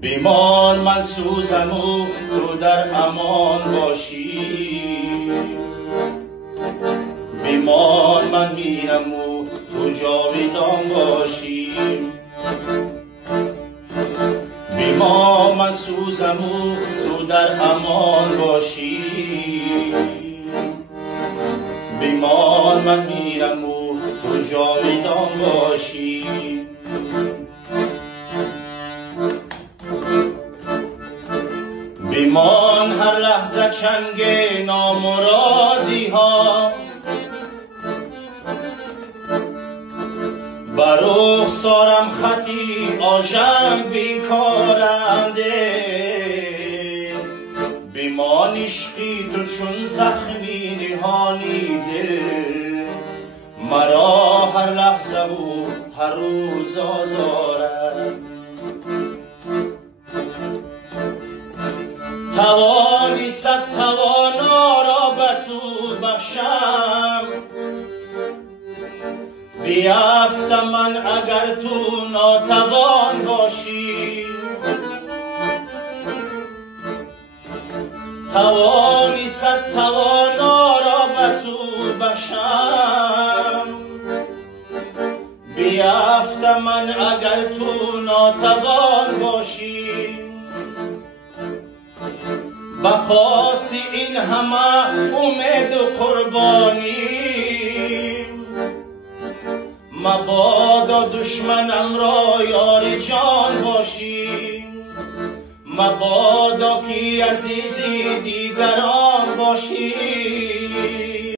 بیمان من سوزم و تو در امان باشی، بیمان من میرم و تو جاویدان باشی. بیمان من سوزم و تو در امان باشی، بیمان من میرم و تو جاویدان باشی. بیمان هر لحظه چنگ نامرادی ها، بر رخسارم خطی آژنگ بیکارنده. بیمان عشقی تو چون زخمی نهانیده، مرا هر لحظه و هر روز آزارد. توانی صد توانا را به تو بخشم، بیافتم من اگر تو ناتوان باشی. توانی صد توانا را به تو بخشم، بیافتم من اگر تو ناتوان باشی. با پاس این همه امید و قربانی، مبادا دشمنم را یار جان باشی. مبادا که عزیزی دیگران باشی.